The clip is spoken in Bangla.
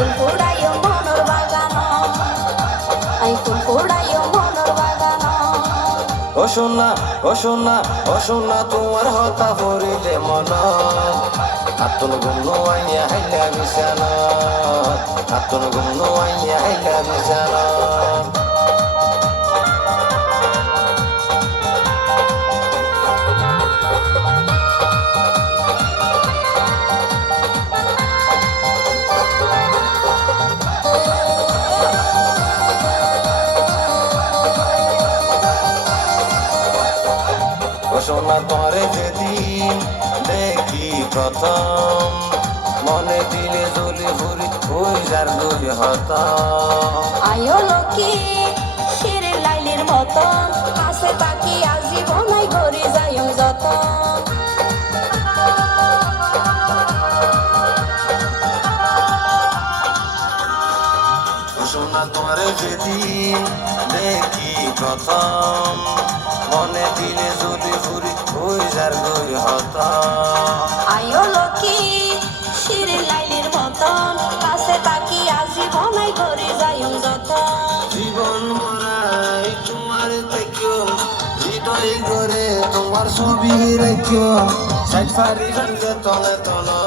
ফুল ফুড়াইও মনোর বাগান, আই ফুল ফুড়াইও মনোর বাগান। ও সোনা ও সোনা ও সোনা তোমার হতা ভরিলে মন, আতুন গুনো আইয়া হাইলা বিছানা, আতুন গুনো আইয়া হাইলা বিছানা। সোনা তোরে যেদিন দেখি প্রথম, মনে দিলে জ্বলে ফুরি ওই যার দুই হতাম। আয়ো লক্ষ্মী শিরের লাইলের মতন, কাছে তাকি আজীবনাই ঘরে যাইও যত। সোনা তোরে যেদিন দেখি প্রথম, মনে দিলে জ্বলে ফুরি ওই যার দুই হতাম। আয়ো লক্ষ্মী শিরের লাইলের মতন, কাছে তাকি আজীবনাই ঘরে যাইও যত। জীবন মরাই তোমার থেকেও, হৃদয় করে তোমার ছবি রেখেও, সাইড ফারি ভাঙ্গে তলে তলে